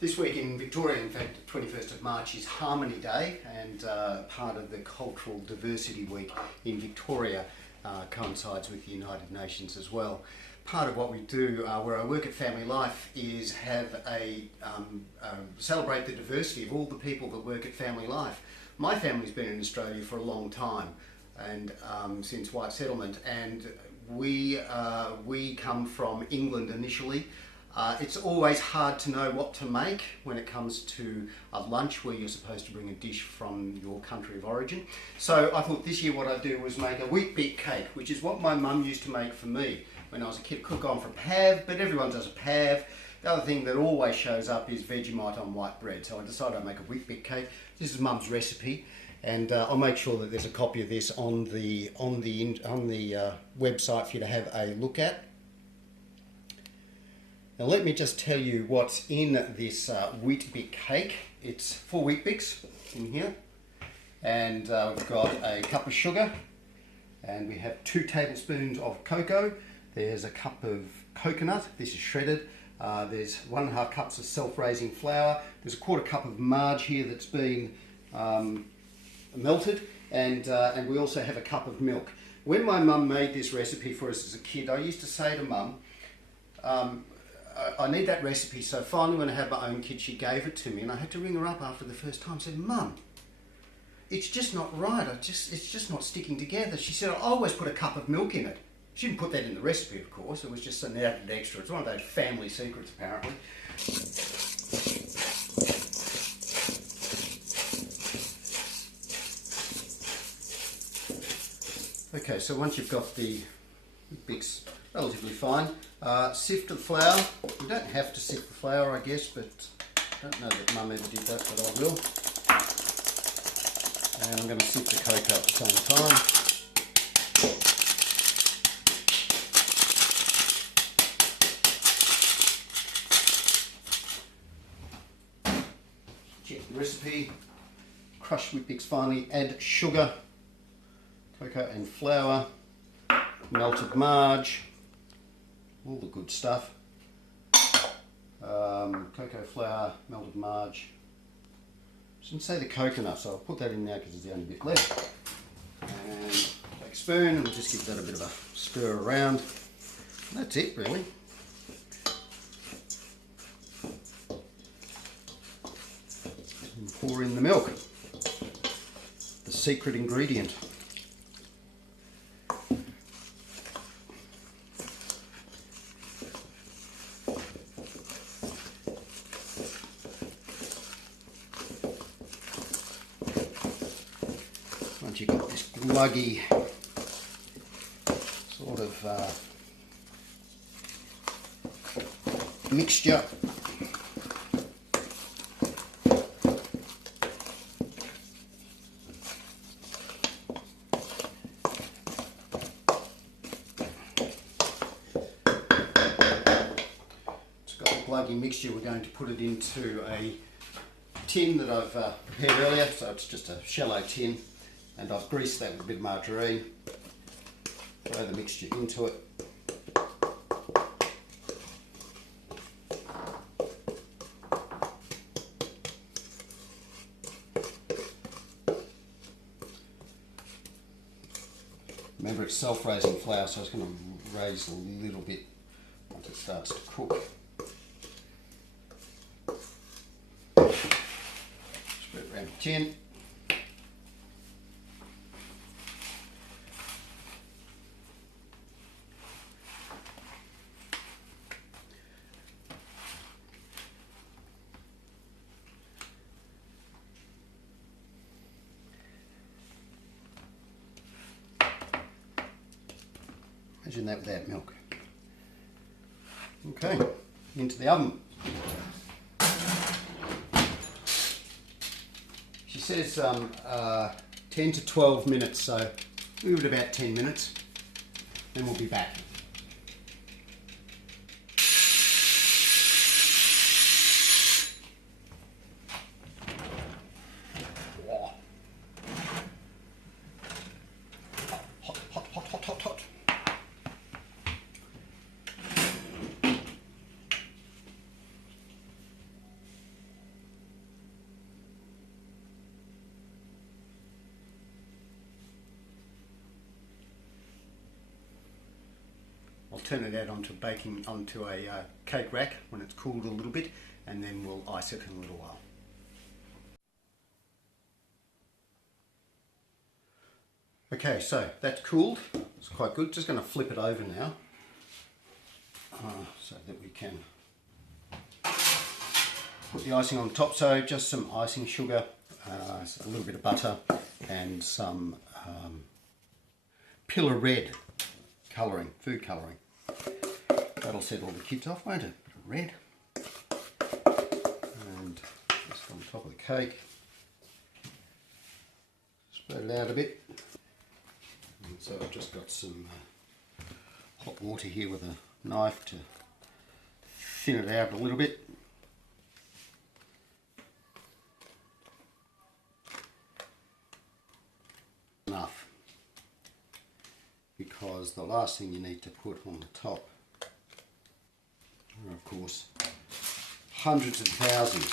This week in Victoria, in fact, 21st of March is Harmony Day, and part of the Cultural Diversity Week in Victoria coincides with the United Nations as well. Part of what we do where I work at Family Life is have celebrate the diversity of all the people that work at Family Life. My family's been in Australia for a long time, and since white settlement, and we come from England initially. It's always hard to know what to make when it comes to a lunch where you're supposed to bring a dish from your country of origin. So I thought this year what I'd do was make a Weet Bix Cake, which is what my mum used to make for me when I was a kid. Could go on for a pav, but everyone does a pav. The other thing that always shows up is Vegemite on white bread. So I decided I'd make a Weet Bix Cake. This is mum's recipe, and I'll make sure that there's a copy of this on the website for you to have a look at. Now let me just tell you what's in this Weet Bix Cake. It's 4 Weet Bix in here, and we've got a cup of sugar, and we have 2 tablespoons of cocoa. There's a cup of coconut, this is shredded. There's 1.5 cups of self-raising flour. There's a 1/4 cup of marge here that's been melted, and we also have a cup of milk. When my mum made this recipe for us as a kid, I used to say to mum, I need that recipe, so finally when I had my own kid, she gave it to me, and I had to ring her up after the first time and said, Mum, it's just not right, it's just not sticking together. She said, I always put a cup of milk in it. She didn't put that in the recipe, of course, it was just an added extra. It's one of those family secrets, apparently. Okay, so once you've got the Bix relatively fine, sift the flour. You don't have to sift the flour, I guess, but I don't know that Mum ever did that, but I will. And I'm going to sift the cocoa at the same time. Check the recipe. Crush Weet Bix finely, add sugar, cocoa and flour, melted marge, all the good stuff. Cocoa flour, melted marge. I shouldn't say the coconut, so I'll put that in now because there's the only bit left. And take a spoon and we'll just give that a bit of a stir around. And that's it really. And pour in the milk, the secret ingredient. Once you've got this gluggy sort of mixture, we're going to put it into a tin that I've prepared earlier, so it's just a shallow tin, and I've greased that with a bit of margarine. Throw the mixture into it. Remember, it's self-raising flour, so it's going to raise a little bit once it starts to cook. Spread it around the tin. Imagine that without milk. Okay, into the oven. She says 10 to 12 minutes, so we'll give it about 10 minutes, then we'll be back. Hot, hot, hot, hot, hot, hot. turn it out onto a cake rack when it's cooled a little bit, and then we'll ice it in a little while. Okay, so that's cooled. It's quite good. Just going to flip it over now so that we can put the icing on top. So just some icing sugar, a little bit of butter, and some Pillar Red colouring, food colouring. That'll set all the kids off, won't it? Red. And just on top of the cake. Spread it out a bit. And so I've just got some hot water here with a knife to thin it out a little bit. Enough, because the last thing you need to put on the top are, of course, hundreds and thousands.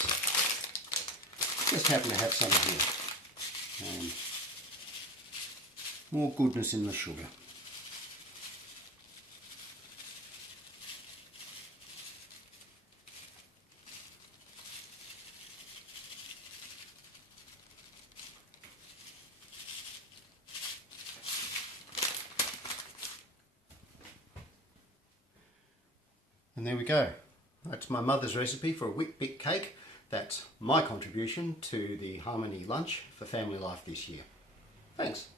Just happen to have some here, and more goodness in the sugar. And there we go. That's my mother's recipe for a Weet Bix cake. That's my contribution to the Harmony Lunch for Family Life this year. Thanks.